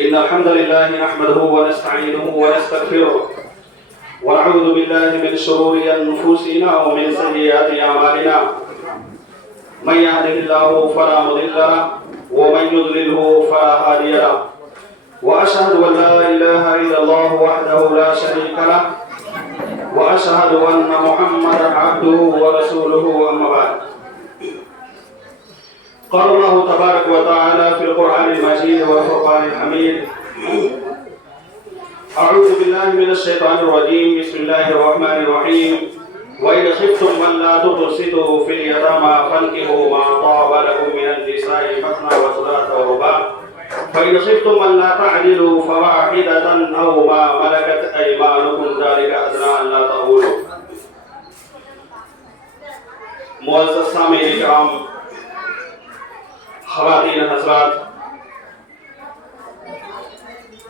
إن الحمد لله نحمده ونستعينه ونستغفره ونعوذ بالله من شرور أنفسنا ومن سيئات أعمالنا من يهده الله فلا مضل له ومن يضلله فلا هادي له وأشهد أن لا إله إلا الله وحده لا شريك له وأشهد أن محمدا عبده ورسوله أما بعد. قال الله تبارك وتعالى في القرآن المجيد والفرقان الحميد: أعوذ بالله من الشيطان الرجيم، بسم الله الرحمن الرحيم. وإن خفتم ألا تقسطوا في اليتامى فانكحوا ما طاب لكم من النساء مثنى وثلاث ورباع فإن خفتم ألا تعدلوا فواحدة أو ما ملكت أيمانكم ذلك أدنى ألا تعولوا. معزز سامعین کرام، خواتین حضرات،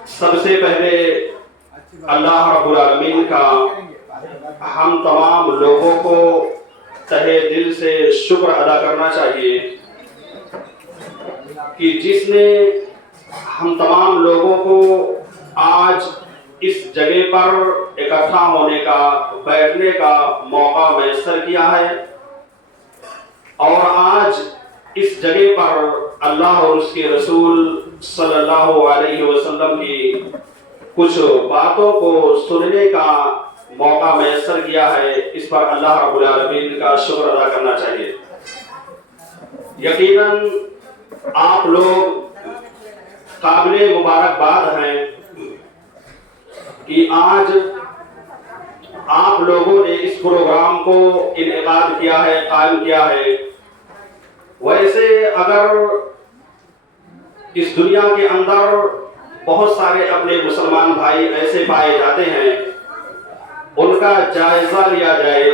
سب سے پہلے اللہ رب العالمین کا ہم تمام لوگوں کو تہہ دل سے شکر ادا کرنا چاہیے کہ جس نے ہم تمام لوگوں کو آج اس جگہ پر اکٹھا ہونے کا، بیٹھنے کا موقع میسر کیا ہے، اور آج اس جگہ پر اللہ اور اس کے رسول صلی اللہ علیہ وسلم کی کچھ باتوں کو سننے کا موقع میسر کیا ہے، اس پر اللہ رب العالمین کا شکر ادا کرنا چاہیے. یقیناً آپ لوگ قابل مبارکباد ہیں کہ آج آپ لوگوں نے اس پروگرام کو انعقاد کیا ہے، قائم کیا ہے. ویسے اگر اس دنیا کے اندر بہت سارے اپنے مسلمان بھائی ایسے پائے جاتے ہیں، ان کا جائزہ لیا جائے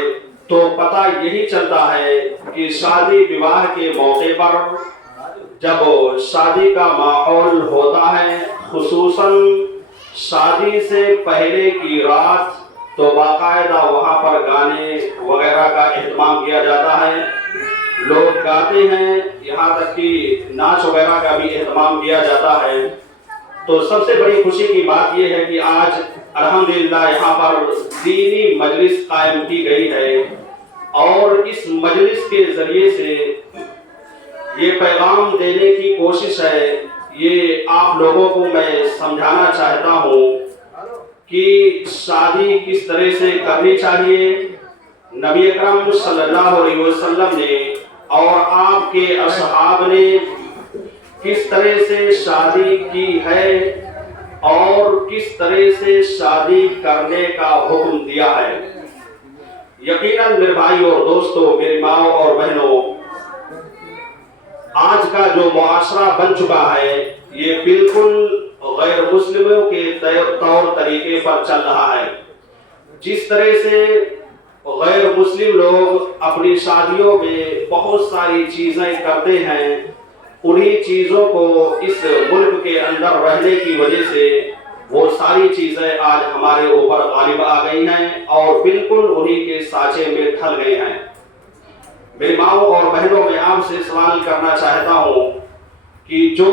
تو پتہ یہی چلتا ہے کہ شادی بیواہ کے موقع پر جب شادی کا ماحول ہوتا ہے، خصوصاً شادی سے پہلے کی رات، تو باقاعدہ وہاں پر گانے وغیرہ کا اہتمام کیا جاتا ہے، لوگ گاتے ہیں، یہاں تک کہ ناچ وغیرہ کا بھی اہتمام کیا جاتا ہے. تو سب سے بڑی خوشی کی بات یہ ہے کہ آج الحمدللہ یہاں پر دینی مجلس قائم کی گئی ہے، اور اس مجلس کے ذریعے سے یہ پیغام دینے کی کوشش ہے، یہ آپ لوگوں کو میں سمجھانا چاہتا ہوں کہ شادی کس طرح سے کرنی چاہیے. نبی اکرم صلی اللہ علیہ وسلم نے اور آپ کے اصحاب نے کس طرح سے شادی کی ہے اور کس طرح سے شادی کرنے کا حکم دیا ہے. یقیناً میرے بھائیوں اور دوستوں، میری ماؤں اور بہنوں، آج کا جو معاشرہ بن چکا ہے یہ بالکل غیر مسلموں کے طور طریقے پر چل رہا ہے. جس طرح سے غیر مسلم لوگ اپنی شادیوں میں بہت ساری چیزیں کرتے ہیں، انہی چیزوں کو اس ملک کے اندر رہنے کی وجہ سے وہ ساری چیزیں آج ہمارے اوپر غالب آ گئی ہیں اور بالکل انہی کے سانچے میں ڈھل گئے ہیں. میری ماؤں اور بہنوں، میں آپ سے سوال کرنا چاہتا ہوں کہ جو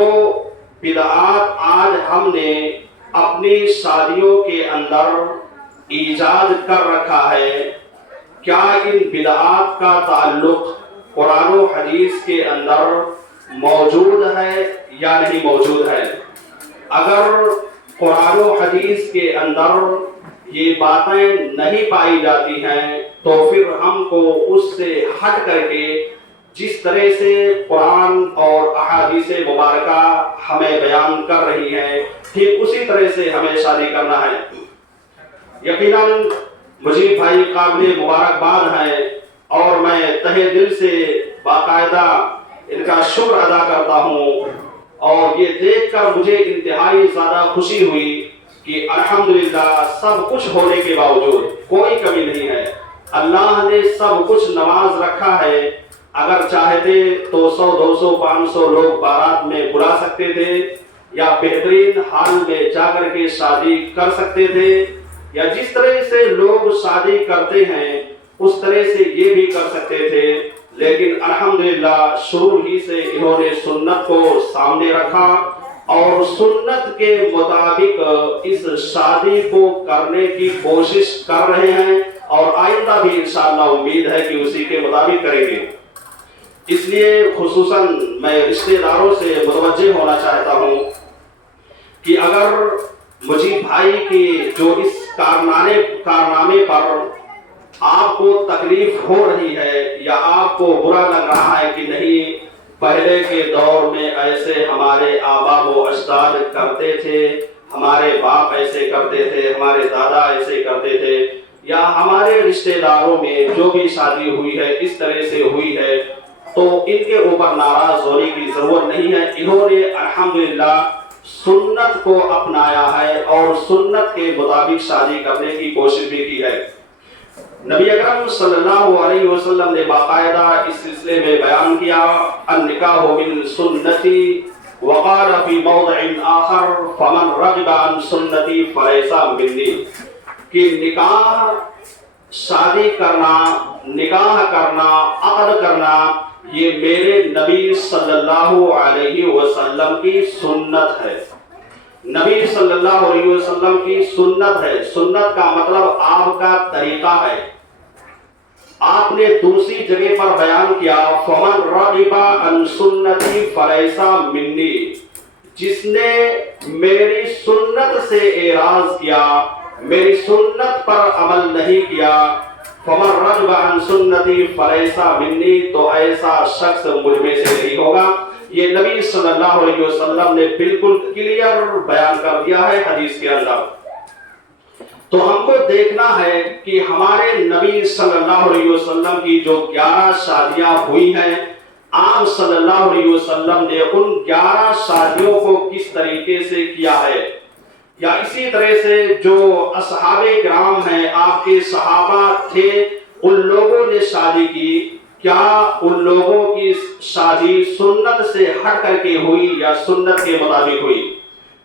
بدعات آج ہم نے اپنی شادیوں کے اندر ایجاد کر رکھا ہے، کیا ان بدعات کا تعلق قرآن و حدیث کے اندر موجود ہے یا نہیں موجود ہے؟ اگر قرآن و حدیث کے اندر یہ باتیں نہیں پائی جاتی ہیں تو پھر ہم کو اس سے ہٹ کر کے جس طرح سے قرآن اور احادیث مبارکہ ہمیں بیان کر رہی ہیں، ٹھیک اسی طرح سے ہمیں شادی کرنا ہے. یقیناً مجیب بھائی قابل مبارکباد ہیں، اور میں تہہ دل سے باقاعدہ ان کا شکر ادا کرتا ہوں، اور یہ دیکھ کر مجھے انتہائی زیادہ خوشی ہوئی کہ الحمدللہ سب کچھ ہونے کے باوجود کوئی کمی نہیں ہے. اللہ نے سب کچھ نواز رکھا ہے. اگر چاہتے تو 100 200 500 لوگ بارات میں بلا سکتے تھے، یا بہترین حال میں جا کر کے شادی کر سکتے تھے، یا جس طرح سے لوگ شادی کرتے ہیں اس طرح سے یہ بھی کر سکتے تھے. لیکن الحمدللہ شروع ہی سے انہوں نے سنت کو سامنے رکھا اور سنت کے مطابق اس شادی کو کرنے کی کوشش کر رہے ہیں، اور آئندہ بھی انشاءاللہ امید ہے کہ اسی کے مطابق کریں گے۔ اس لیے خصوصاً میں رشتہ داروں سے متوجہ ہونا چاہتا ہوں کہ اگر مجید بھائی کی جو اس کارنامے پر آپ کو تکلیف ہو رہی ہے یا آپ کو برا لگ رہا ہے کہ نہیں پہلے کے دور میں ایسے ہمارے آبا و اجداد کرتے تھے، ہمارے باپ ایسے کرتے تھے، ہمارے دادا ایسے کرتے تھے، یا ہمارے رشتہ داروں میں جو بھی شادی ہوئی ہے اس طرح سے ہوئی ہے، تو ان کے اوپر ناراض ہونے کی ضرورت نہیں ہے۔ انہوں نے الحمدللہ سنت کو اپنایا ہے اور سنت کے مطابق شادی کرنے کی کوشش بھی کی ہے۔ نبی اکرم صلی اللہ علیہ وسلم نے باقاعدہ اس سلسلے میں بیان کیا، النکاح من سنتی، وقال فی موضع آخر فمن رغب عن سنتی فلیس منی، کہ نکاح، شادی کرنا، نکاح کرنا، عقد کرنا، یہ میرے نبی صلی اللہ علیہ وسلم کی سنت ہے۔ نبی صلی اللہ علیہ وسلم کی سنت ہے۔ سنت کا مطلب آپ کا طریقہ ہے۔ آپ نے دوسری جگہ پر بیان کیا، فمن رغب عن سنتی فلیس منی، جس نے میری سنت سے اعراض کیا، میری سنت پر عمل نہیں کیا، فمن رغب عن سنتی فلیس منی، تو ایسا شخص مجھ میں سے نہیں ہوگا۔ یہ نبی صلی اللہ علیہ وسلم نے بالکل کلیئر بیان کر دیا ہے حدیث کے اندر۔ تو ہم کو دیکھنا ہے کہ ہمارے نبی صلی اللہ علیہ وسلم کی جو 11 شادیاں ہوئی ہیں، آپ صلی اللہ علیہ وسلم نے ان 11 شادیوں کو کس طریقے سے کیا ہے، یا اسی طرح سے جو اصحاب کرام ہیں، آپ کے صحابہ تھے، ان لوگوں نے شادی کی، کیا ان لوگوں کی شادی سنت سے ہٹ کر کے ہوئی یا سنت کے مطابق ہوئی؟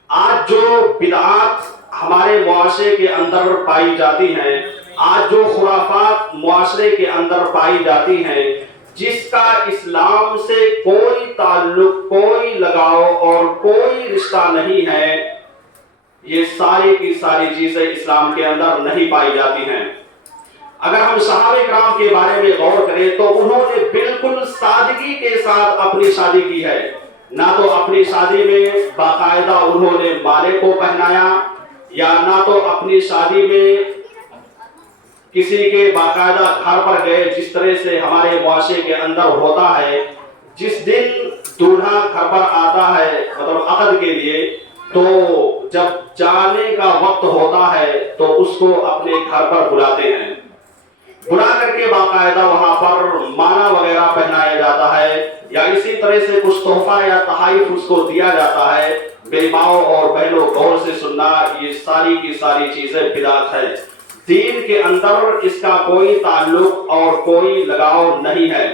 آج جو بدعات ہمارے معاشرے کے اندر پائی جاتی ہیں، آج جو خرافات معاشرے کے اندر پائی جاتی ہیں، جس کا اسلام سے کوئی تعلق، کوئی لگاؤ اور کوئی رشتہ نہیں ہے، یہ ساری کی ساری چیزیں اسلام کے اندر نہیں پائی جاتی ہیں۔ اگر ہم صحابہ کرام کے بارے میں غور کریں تو انہوں نے بالکل سادگی کے ساتھ اپنی شادی کی ہے۔ نہ تو اپنی شادی میں باقاعدہ انہوں نے مالے کو پہنایا، یا نہ تو اپنی شادی میں کسی کے باقاعدہ گھر پر گئے، جس طرح سے ہمارے معاشرے کے اندر ہوتا ہے، جس دن دولہا گھر پر آتا ہے مطلب عقد کے لیے، تو جب جانے کا وقت ہوتا ہے تو اس کو اپنے گھر پر بلاتے ہیں، بلا کر کے باقاعدہ وہاں پر مالا وغیرہ پہنایا جاتا ہے، یا اسی طرح سے کچھ تحفہ یا تحائف اس کو دیا جاتا ہے۔ میری ماؤں اور بہنوں غور سے سننا، یہ ساری کی ساری چیزیں بدعت ہے، دین کے اندر اس کا کوئی تعلق اور کوئی لگاؤ نہیں ہے۔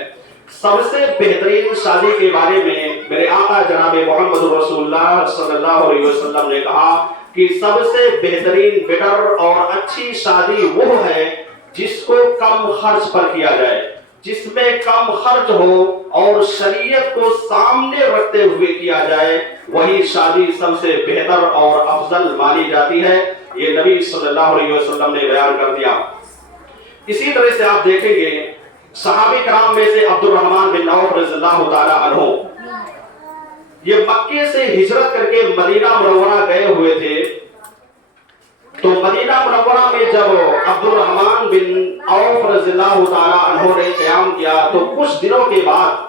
سب سے بہترین شادی کے بارے میں میرے آقا جناب محمد رسول اللہ صلی اللہ علیہ وسلم نے کہا کہ سب سے بہترین بیٹر اور اچھی شادی وہ ہے جس کو کم خرچ پر کیا جائے، جس میں کم خرچ ہو اور شریعت کو سامنے رکھتے ہوئے کیا جائے، وہی شادی سب سے بہتر اور افضل مانی جاتی ہے۔ یہ نبی صلی اللہ علیہ وسلم نے بیان کر دیا۔ اسی طرح سے آپ دیکھیں گے صحابہ کرام میں سے عبد الرحمن بن عوف رضی اللہ تعالی عنہ، یہ مکے سے ہجرت کر کے مدینہ منورہ گئے ہوئے تھے، تو مدینہ منورہ میں جب عبد الرحمن بن عوف رضی اللہ تعالی عنہ نے قیام کیا تو کچھ دنوں کے بعد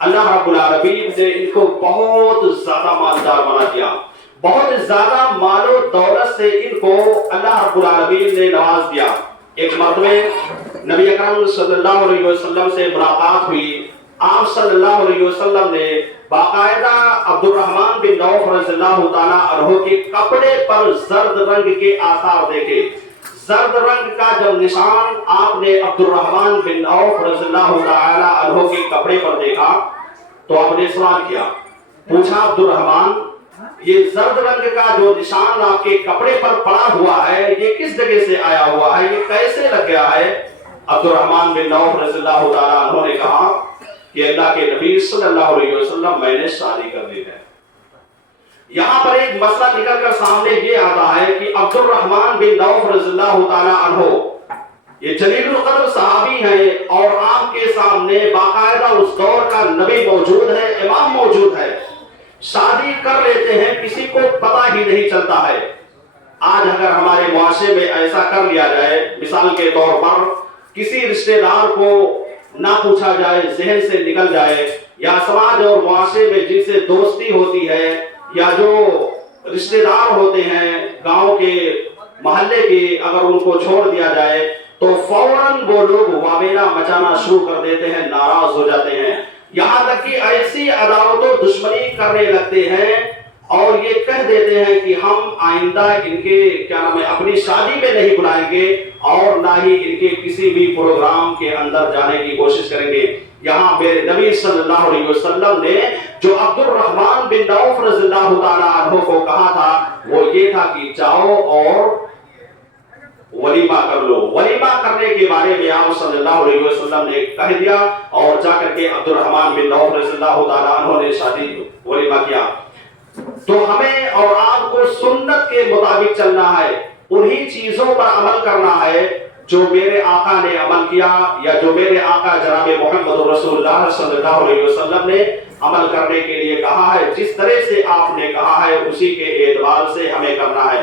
اللہ رب العالمین نے ان کو بہت زیادہ مالدار بنا دیا، بہت زیادہ مال و دولت سے ان کو اللہ رب العالمین نے نواز دیا۔ ایک مرتبہ نبی اکرم صلی اللہ علیہ وسلم سے ملاقات ہوئی، آپ صلی اللہ علیہ وسلم نے باقاعدہ عبد الرحمن بن عوف رضی اللہ تعالی عنہ کے کپڑے پر زرد رنگ کے آثار دیکھے۔ زرد رنگ کا جب نشان آپ نے عبد الرحمن بن عوف رضی اللہ تعالی عنہ کے کپڑے پر دیکھا تو آپ نے سوال کیا، پوچھا عبد الرحمن یہ زرد رنگ کا جو نشان آپ کے کپڑے پر پڑا ہوا ہے یہ کس جگہ سے آیا ہوا ہے، یہ کیسے لگ گیا ہے؟ عبد الرحمن بن عوف رضی اللہ تعالی عنہ نے کہا کہ اللہ کے نبی صلی اللہ علیہ وسلم میں نے شادی کر لی ہے۔ یہاں پر ایک مسئلہ نکل کر سامنے یہ آتا ہے کہ عبد الرحمن بن عوف رضی اللہ تعالی عنہ یہ جلیل القدر صحابی ہیں اور آپ کے سامنے باقاعدہ اس دور کا نبی موجود ہے، امام موجود ہے، شادی کر لیتے ہیں، کسی کو پتہ ہی نہیں چلتا ہے۔ آج اگر ہمارے معاشرے میں ایسا کر لیا جائے، مثال کے طور پر کسی رشتہ دار کو نہ پوچھا جائے، ذہن سے نکل جائے، یا سماج اور معاشرے میں جن سے دوستی ہوتی ہے یا جو رشتہ دار ہوتے ہیں گاؤں کے محلے کے، اگر ان کو چھوڑ دیا جائے تو فوراً وہ لوگ واویلا مچانا شروع کر دیتے ہیں، ناراض ہو جاتے ہیں، یہاں تک کہ ایسی عداوت و دشمنی کرنے لگتے ہیں اور یہ کہہ دیتے ہیں کہ ہم آئندہ ان کے اپنی شادی میں نہیں بلائیں گے اور نہ ہی ان کے کسی بھی پروگرام کے اندر جانے کی کوشش کریں گے۔ یہاں میرے نبی صلی اللہ علیہ وسلم نے جو عبد الرحمن بن عوف رضی اللہ تعالی عنہ کو کہا تھا وہ یہ تھا کہ جاؤ اور ولیمہ کر لو۔ ولیمہ کرنے کے بارے میں آپ صلی اللہ علیہ وسلم نے کہہ دیا اور جا کر کے عبد الرحمن بن عوف رضی اللہ تعالی عنہ نے شادی ولیمہ کیا۔ تو ہمیں اور آپ کو سنت کے مطابق چلنا ہے، انہی چیزوں پر عمل کرنا ہے جو میرے آقا نے عمل کیا یا جو میرے آقا جناب محمد رسول اللہ صلی اللہ علیہ وسلم نے عمل کرنے کے لیے کہا ہے۔ جس طرح سے آپ نے کہا ہے اسی کے اعتبار سے ہمیں کرنا ہے۔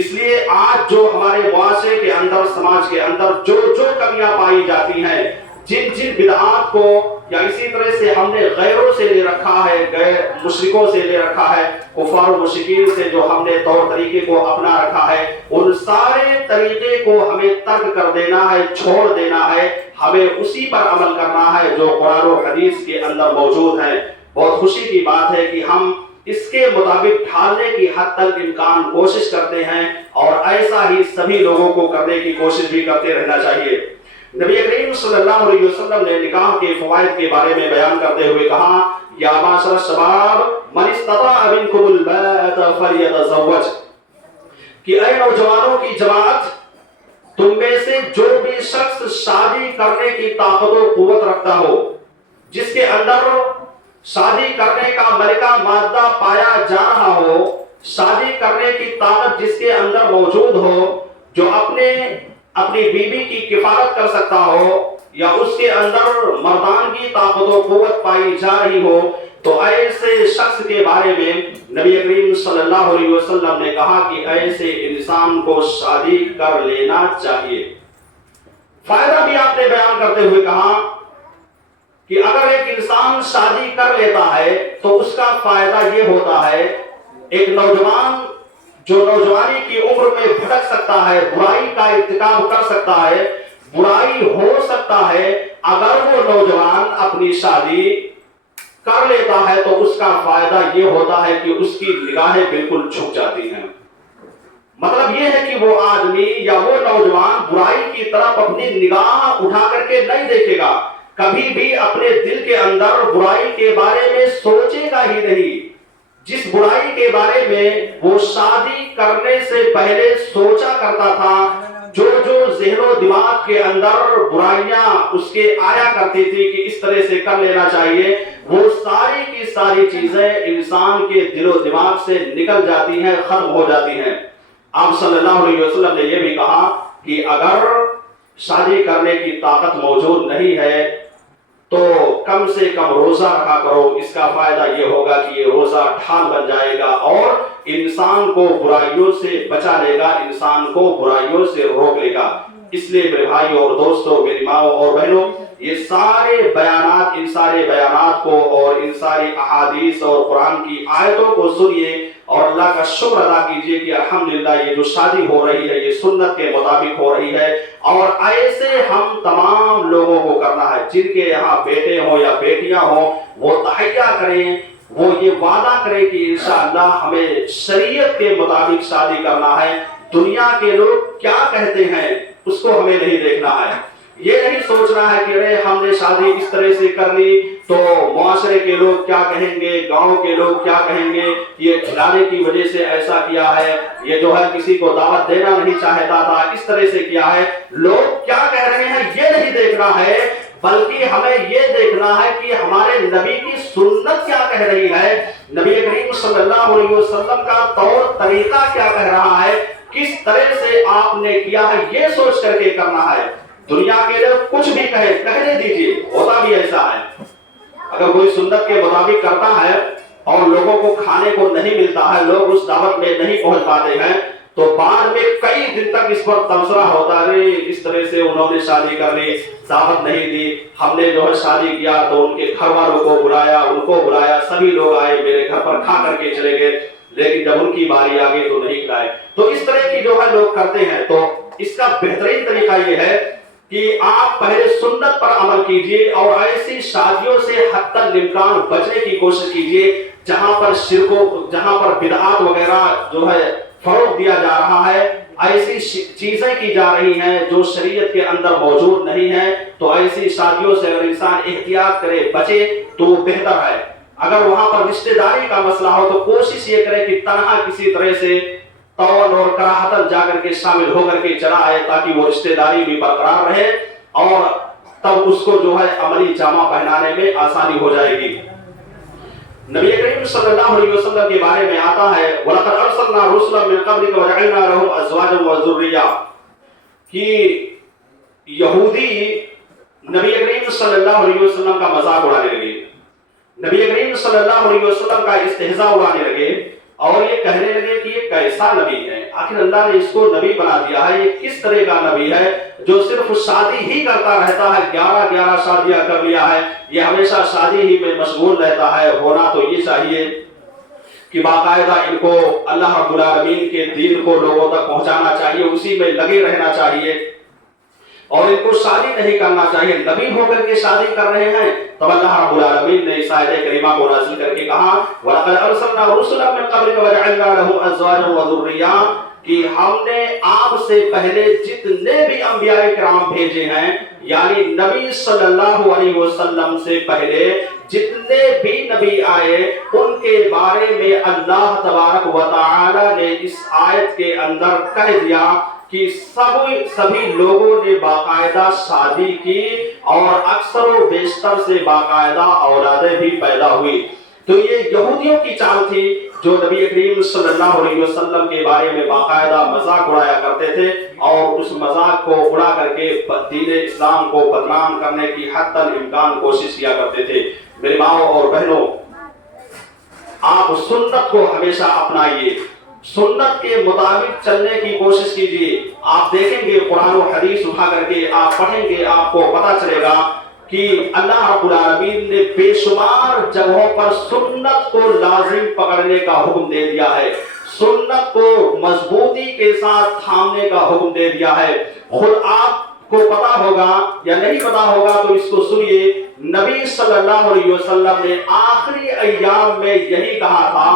اس لیے آج جو ہمارے معاشرے کے اندر، سماج کے اندر جو کمیاں پائی جاتی ہیں، جن بدعات کو یا اسی طرح سے ہم نے غیروں سے لے رکھا ہے، غیر مشرکوں سے لے رکھا ہے، کفار و مشرکین سے جو ہم نے طور طریقے کو اپنا رکھا ہے، ان سارے طریقے کو ہمیں ترک کر دینا ہے، چھوڑ دینا ہے، ہمیں اسی پر عمل کرنا ہے جو قرآن و حدیث کے اندر موجود ہے۔ بہت خوشی کی بات ہے کہ ہم اس کے مطابق ڈھالنے کی حد تک امکان کوشش کرتے ہیں اور ایسا ہی سبھی لوگوں کو کرنے کی کوشش بھی کرتے رہنا چاہیے۔ نبی کریم صلی اللہ علیہ وسلم نے نکاح کے فوائد کے بارے میں بیان کرتے ہوئے کہا، یا معاشر الشباب من استطاع منکم الباءۃ فلیتزوج، کہ اے نوجوانوں کی جماعت، تم میں سے جو بھی شخص شادی کرنے کی طاقت و قوت رکھتا ہو، جس کے اندر شادی کرنے کا ملکہ مادہ پایا جا رہا ہو، شادی کرنے کی طاقت جس کے اندر موجود ہو، جو اپنی بیوی کی کفالت کر سکتا ہو یا اس کے اندر مردانگی طاقت و قوت پائی جا رہی ہو، تو ایسے شخص کے بارے میں نبی کریم صلی اللہ علیہ وسلم نے کہا کہ ایسے انسان کو شادی کر لینا چاہیے۔ فائدہ بھی آپ نے بیان کرتے ہوئے کہا کہ اگر ایک انسان شادی کر لیتا ہے تو اس کا فائدہ یہ ہوتا ہے، ایک نوجوان جو نوجوانی کی عمر میں بھٹک سکتا ہے، برائی کا ارتکاب کر سکتا ہے، برائی ہو سکتا ہے، اگر وہ نوجوان اپنی شادی کر لیتا ہے تو اس کا فائدہ یہ ہوتا ہے کہ اس کی نگاہیں بالکل جھک جاتی ہیں۔ مطلب یہ ہے کہ وہ آدمی یا وہ نوجوان برائی کی طرف اپنی نگاہ اٹھا کر کے نہیں دیکھے گا، کبھی بھی اپنے دل کے اندر برائی کے بارے میں سوچے گا ہی نہیں۔ جس برائی کے بارے میں وہ شادی کرنے سے پہلے سوچا کرتا تھا، جو ذہن و دماغ کے اندر برائیاں اس کے آیا کرتی تھی کہ اس طرح سے کر لینا چاہیے، وہ ساری کی ساری چیزیں انسان کے دل و دماغ سے نکل جاتی ہیں، ختم ہو جاتی ہیں۔ آپ صلی اللہ علیہ وسلم نے یہ بھی کہا کہ اگر شادی کرنے کی طاقت موجود نہیں ہے تو کم سے کم روزہ رکھا کرو، اس کا فائدہ یہ ہوگا کہ یہ روزہ ڈھال بن جائے گا اور انسان کو برائیوں سے بچا لے گا، انسان کو برائیوں سے روک لے گا۔ اس لیے میرے بھائی اور دوستوں، میری ماؤں اور بہنوں، یہ سارے بیانات، ان سارے بیانات کو اور ان ساری احادیث اور قرآن کی آیتوں کو سنیے اور اللہ کا شکر ادا کیجئے کہ الحمدللہ یہ جو شادی ہو رہی ہے یہ سنت کے مطابق ہو رہی ہے، اور ایسے ہم تمام لوگوں کو کرنا ہے، جن کے یہاں بیٹے ہوں یا بیٹیاں ہوں، وہ تحیہ کریں، وہ یہ وعدہ کریں کہ انشاءاللہ ہمیں شریعت کے مطابق شادی کرنا ہے، دنیا کے لوگ کیا کہتے ہیں اس کو ہمیں نہیں دیکھنا ہے۔ یہ نہیں سوچنا ہے کہ ارے ہم نے شادی اس طرح سے کر لی تو معاشرے کے لوگ کیا کہیں گے، گاؤں کے لوگ کیا کہیں گے، یہ کھلانے کی وجہ سے ایسا کیا ہے، یہ جو ہے کسی کو دعوت دینا نہیں چاہتا تھا، اس طرح سے کیا ہے، لوگ کیا کہہ رہے ہیں یہ نہیں دیکھنا ہے، بلکہ ہمیں یہ دیکھنا ہے کہ ہمارے نبی کی سنت کیا کہہ رہی ہے، نبی کریم صلی اللہ علیہ وسلم کا طور طریقہ کیا کہہ رہا ہے، کس طرح سے آپ نے کیا ہے، یہ سوچ کر کے کرنا ہے۔ دنیا کے لوگ کچھ بھی کہنے دیجیے، ہوتا بھی ایسا ہے۔ اگر کوئی سنت کے مطابق کرتا ہے اور لوگوں کو کھانے کو نہیں ملتا ہے، لوگ اس دعوت میں نہیں پہنچ پاتے ہیں، تو بعد میں کئی دن تک اس پر تبصرہ ہوتا ہے، اس طرح سے انہوں نے شادی کر لی، دعوت نہیں دی، ہم نے جو ہے شادی کیا تو ان کے گھر والوں کو بلایا، ان کو بلایا، سبھی لوگ آئے میرے گھر پر، کھا کر کے چلے گئے، لیکن جب ان کی باری آ گئی تو نہیں کھلائے۔ تو اس طرح کی جو ہے لوگ کرتے ہیں۔ تو اس کا بہترین طریقہ یہ ہے کہ آپ پہلے سنت پر عمل کیجئے اور ایسی شادیوں سے حتی الامکان بچنے کی کوشش کیجئے جہاں پر شرک و جہاں پر بدعات وغیرہ جو ہے فروغ دیا جا رہا ہے، ایسی چیزیں کی جا رہی ہیں جو شریعت کے اندر موجود نہیں ہیں، تو ایسی شادیوں سے اگر انسان احتیاط کرے، بچے تو وہ بہتر ہے۔ اگر وہاں پر رشتہ داری کا مسئلہ ہو تو کوشش یہ کرے کہ تنہا کسی طرح سے طول اور کراہتن جا کر کے شامل ہو کر کے چلا آئے، تاکہ وہ رشتہ داری بھی برقرار رہے اور تب اس کو جو ہے عملی جامہ پہنانے میں آسانی ہو جائے گی۔ نبی کریم صلی اللہ علیہ وسلم کے بارے میں آتا ہے وَلَقَدْ أَرْسَلْنَا رُسُلًا مِّن قَبْلِكَ وَجَعَلْنَا لَهُمْ أَزْوَاجًا وَذُرِّيَّةً، کہ یہودی نبی کریم صلی اللہ علیہ وسلم کا مذاق اڑانے لگے، نبی کریم صلی اللہ علیہ وسلم کا استہزاء اڑانے لگے اور یہ کہنے لگے کہ یہ کیسا نبی ہے، آخر اللہ نے اس کو نبی بنا دیا ہے، یہ کس طرح کا نبی ہے جو صرف شادی ہی کرتا رہتا ہے، 11 شادیاں کر لیا ہے، یہ ہمیشہ شادی ہی میں مشغول رہتا ہے۔ ہونا تو یہ چاہیے کہ باقاعدہ ان کو اللہ رب العالمین کے دین کو لوگوں تک پہنچانا چاہیے، اسی میں لگے رہنا چاہیے اور ان کو شادی نہیں کرنا چاہیے۔ نبی ہو کر کے شادی کر رہے ہیں، تب اللہ رب العالمین نے اس آیت کریمہ کو نازل کر کے کہا وَلَقَدْ أَرْسَلْنَا رُسُلًا مِّن قَبْلِكَ وَجَعَلْنَا لَهُمْ أَزْوَاجًا وَذُرِّيَّةً، کہ ہم نے آپ سے پہلے جتنے بھی انبیاء کرام بھیجے ہیں، یعنی نبی صلی اللہ علیہ وسلم سے پہلے جتنے بھی نبی آئے ان کے بارے میں اللہ تبارک و تعالی نے اس آیت کے اندر کہہ دیا کہ سبھی لوگوں نے باقاعدہ شادی کی اور اکثر و بیشتر سے باقاعدہ اولادیں بھی پیدا ہوئی۔ تو یہ یہودیوں کی چال تھی جو نبی کریم صلی اللہ علیہ وسلم کے بارے میں باقاعدہ مذاق اڑایا کرتے تھے اور اس مذاق کو اڑا کر کے دین اسلام کو بدنام کرنے کی حتی الامکان کوشش کیا کرتے تھے۔ میری ماؤں اور بہنوں، آپ سنت کو ہمیشہ اپنائیے، سنت کے مطابق چلنے کی کوشش کیجیے۔ آپ دیکھیں گے قرآن و حدیث اٹھا کر کے آپ پڑھیں گے، آپ کو پتہ چلے گا کہ اللہ رب العالمین نے بے شمار جگہوں پر سنت کو لازم پکڑنے کا حکم دے دیا ہے، سنت کو مضبوطی کے ساتھ تھامنے کا حکم دے دیا ہے۔ خود آپ کو پتا ہوگا یا نہیں پتا ہوگا تو اس کو سنیے، نبی صلی اللہ علیہ وسلم نے آخری ایام میں یہی کہا تھا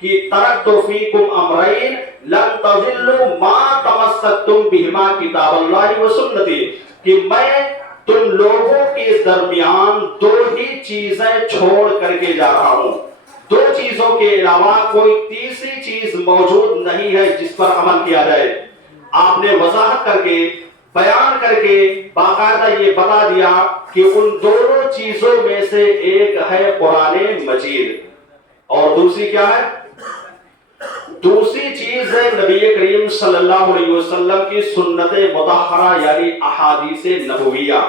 کہ ترکت فیکم امرین لن تضلوا ما تمسکتم بہما کتاب اللہ و سنتی، کہ میں تم لوگوں کے درمیان دو ہی چیزیں چھوڑ کر کے جا رہا ہوں، دو چیزوں کے علاوہ کوئی تیسری چیز موجود نہیں ہے جس پر عمل کیا جائے۔ آپ نے وضاحت کر کے بیان کر کے باقاعدہ یہ بتا دیا کہ ان دونوں چیزوں میں سے ایک ہے قرآن مجید اور دوسری کیا ہے؟ دوسری چیز ہے نبی کریم صلی اللہ علیہ وسلم کی سنت مطہرہ یعنی احادیث نبویہ۔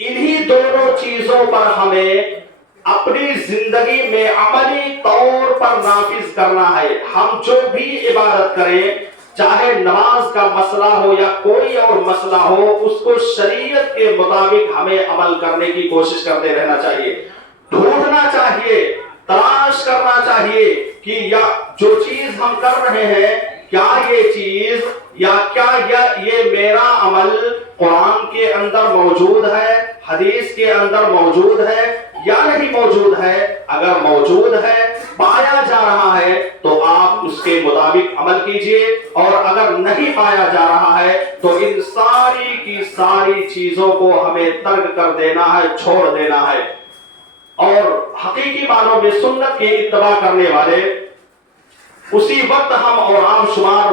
انہی دونوں چیزوں پر ہمیں اپنی زندگی میں عملی طور پر نافذ کرنا ہے۔ ہم جو بھی عبادت کریں، چاہے نماز کا مسئلہ ہو یا کوئی اور مسئلہ ہو، اس کو شریعت کے مطابق ہمیں عمل کرنے کی کوشش کرتے رہنا چاہیے، ڈھونڈنا چاہیے، تلاش کرنا چاہیے کہ یا جو چیز ہم کر رہے ہیں کیا یہ چیز یا کیا یہ میرا عمل قرآن کے اندر موجود ہے، حدیث کے اندر موجود ہے یا نہیں موجود ہے۔ اگر موجود ہے، پایا جا رہا ہے تو آپ اس کے مطابق عمل کیجئے، اور اگر نہیں پایا جا رہا ہے تو ان ساری کی ساری چیزوں کو ہمیں ترک کر دینا ہے، چھوڑ دینا ہے۔ اور حقیقی معنوں میں سنت کی اتباع کرنے والے اسی وقت ہم اور عام شمار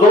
2